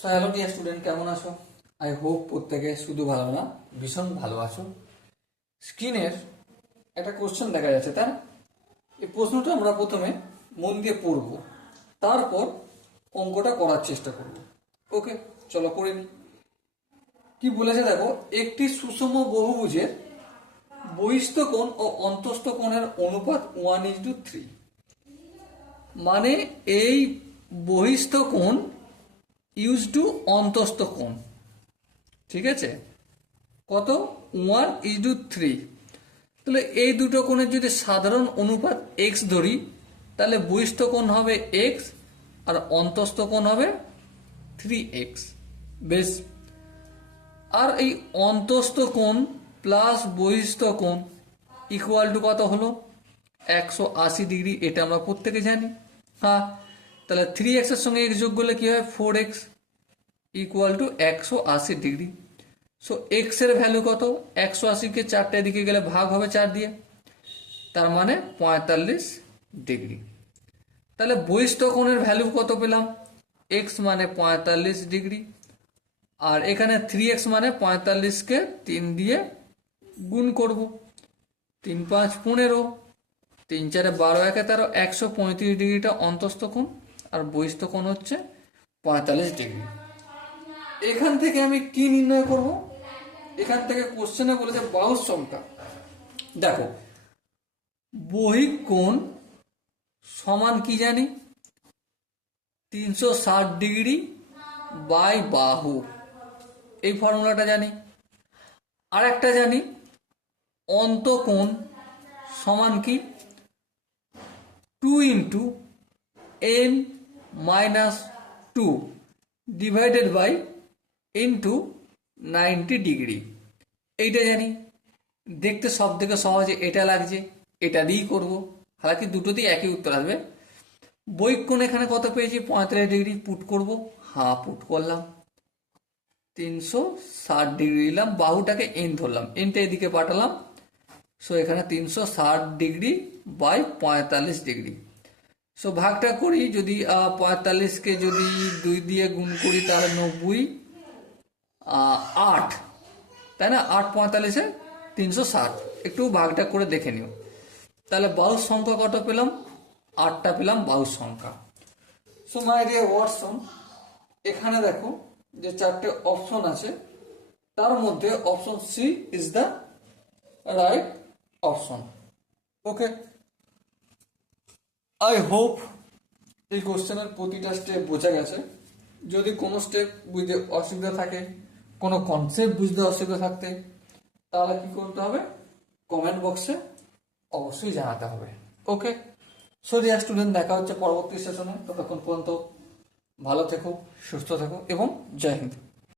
So hello dear student, কেমন আছো? I hope প্রত্যেকে শুধু ভালো না, ভীষণ ভালো আছো। স্ক্রিনের একটা কোশ্চেন দেখা যাচ্ছে, তাই না? এই প্রশ্নটা আমরা প্রথমে মন দিয়ে পড়ব, তারপর অঙ্কটা করার চেষ্টা করব। ওকে, চলো করে নি। কি বলেছে দেখো, একটি সুষম বহুভুজের বহিস্থ কোণ ও অন্তস্থ কোণের অনুপাত 1:3। মানে এই বহিস্থ কোণ ইউজ টু অন্তস্থ কোণ, ঠিক আছে? কত? 1:3। তাহলে এই দুটো কোণের যদি সাধারণ অনুপাত এক্স ধরি, তাহলে বহিস্থ কোণ হবে এক্স আর অন্তস্থ কোণ হবে 3x। বেশ, আর এই অন্তস্থ কোণ প্লাস বহিস্থ কোণ ইকুয়াল টু কত হলো? 180 ডিগ্রি। এটা আমরা প্রত্যেকে জানি। হ্যাঁ, তাহলে 3x এর সঙ্গে x যোগ করলে কি হয়? 4x equal to 180 degree. So x এর ভ্যালু কত? 180কে 4টে দিকে গেলে ভাগ হবে 4 দিয়ে, তার মানে 45 ডিগ্রি। তাহলে বহিস্থ কোণের ভ্যালু কত পেলাম? এক্স মানে 45 ডিগ্রি, আর এখানে 3x মানে 45কে 3 দিয়ে গুণ করব। 3 5 15, 3 4 12, 1 13, 135 ডিগ্রিটা অন্তস্থ কোণ আর বহিস্থ কোণ হচ্ছে 45 ডিগ্রি। এখান থেকে আমি কি নির্ণয় করব? এখান থেকে কোশ্চেনে বলেছে বাহুর সংখ্যা। দেখো, বহিক কোণ সমান কি জানি? 360 ডিগ্রি বাই বাহু, এই ফর্মুলাটা জানি। আর একটা জানি, অন্তঃকোণ সমান কি? 2 × n - 2 divided by into 90 degree, এইটা জানি। দেখতে সব থেকে সহজে এটা লাগছে, এটা দিয়েই করবো। হালাকি দুটোতেই একই উত্তর আসবে। বহিক কোণ এখানে কত পেয়েছি? 45 ডিগ্রি। পুট করব, হ্যাঁ পুট করলাম। 360 ডিগ্রি নিলাম, বাহুটাকে এন ধরলাম, এনটা এদিকে পাঠালাম। সো এখানে 360 ডিগ্রি বাই 45 ডিগ্রি। সো ভাগটা করি, যদি 45কে যদি 2 দিয়ে গুণ করি তাহলে 90, 8, তাই না? 8 45-এ 360। একটু ভাগটা করে দেখে নিও। তাহলে বাহুর সংখ্যা কত পেলাম? 8টা পেলাম বাহুর সংখ্যা। সো মাই ডিয়ার ওয়াটসন, এখানে দেখো যে 4টে অপশন আছে, তার মধ্যে option C is the right option. Okay, I hope এই কোশ্চেনের প্রতিটা স্টেপ বোঝা গেছে। যদি কোনো স্টেপ বুঝতে অসুবিধা থাকে, কোনো কনসেপ্ট বুঝতে অসুবিধা থাকতে, তাহলে কি করতে হবে? কমেন্ট বক্সে অবশ্যই জানাতে হবে। ওকে, সো ডিয়ার স্টুডেন্ট, দেখা হচ্ছে পরবর্তী সেশনে। ততক্ষণ পর্যন্ত ভালো থেকো, সুস্থ থেকো এবং জয় হিন্দ।